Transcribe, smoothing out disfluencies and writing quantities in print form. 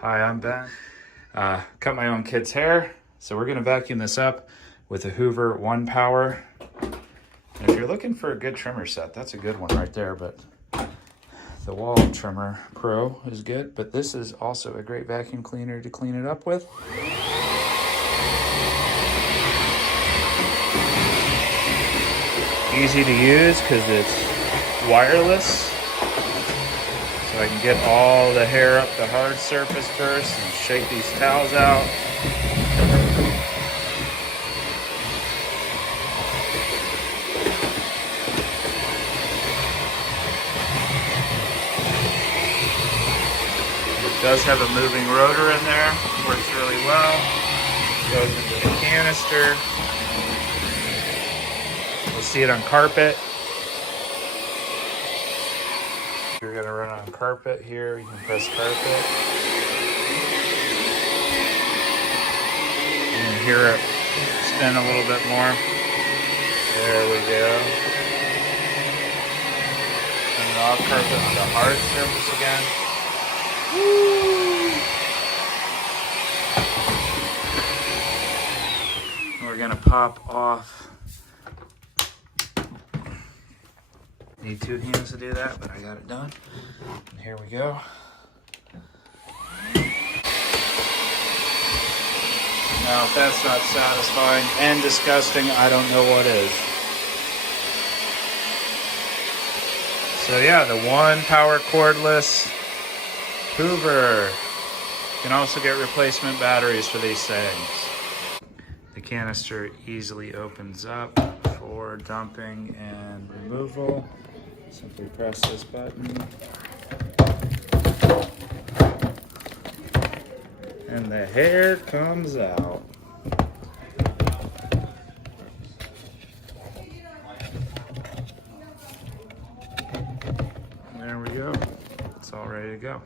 Hi, I'm Ben. Cut my own kid's hair, so we're gonna vacuum this up with a Hoover 1 power. And if you're looking for a good trimmer set, that's a good one right there, but the Wall Trimmer Pro is good, but this is also a great vacuum cleaner to clean it up with. Easy to use because it's wireless. So I can get all the hair up the hard surface first and shake these towels out. It does have a moving rotor in there, works really well. Goes into the canister. We'll see it on carpet. If you're gonna run on carpet here, you can press carpet. You can hear it spin a little bit more. There we go. Turn it off, carpet on the hard surface again. Woo! We're gonna pop off. Need 2 hands to do that, but I got it done. And here we go. Now, if that's not satisfying and disgusting, I don't know what is. So yeah, the 1 power cordless Hoover. You can also get replacement batteries for these things. The canister easily opens up for dumping and removal. Simply press this button. And the hair comes out. There we go. It's all ready to go.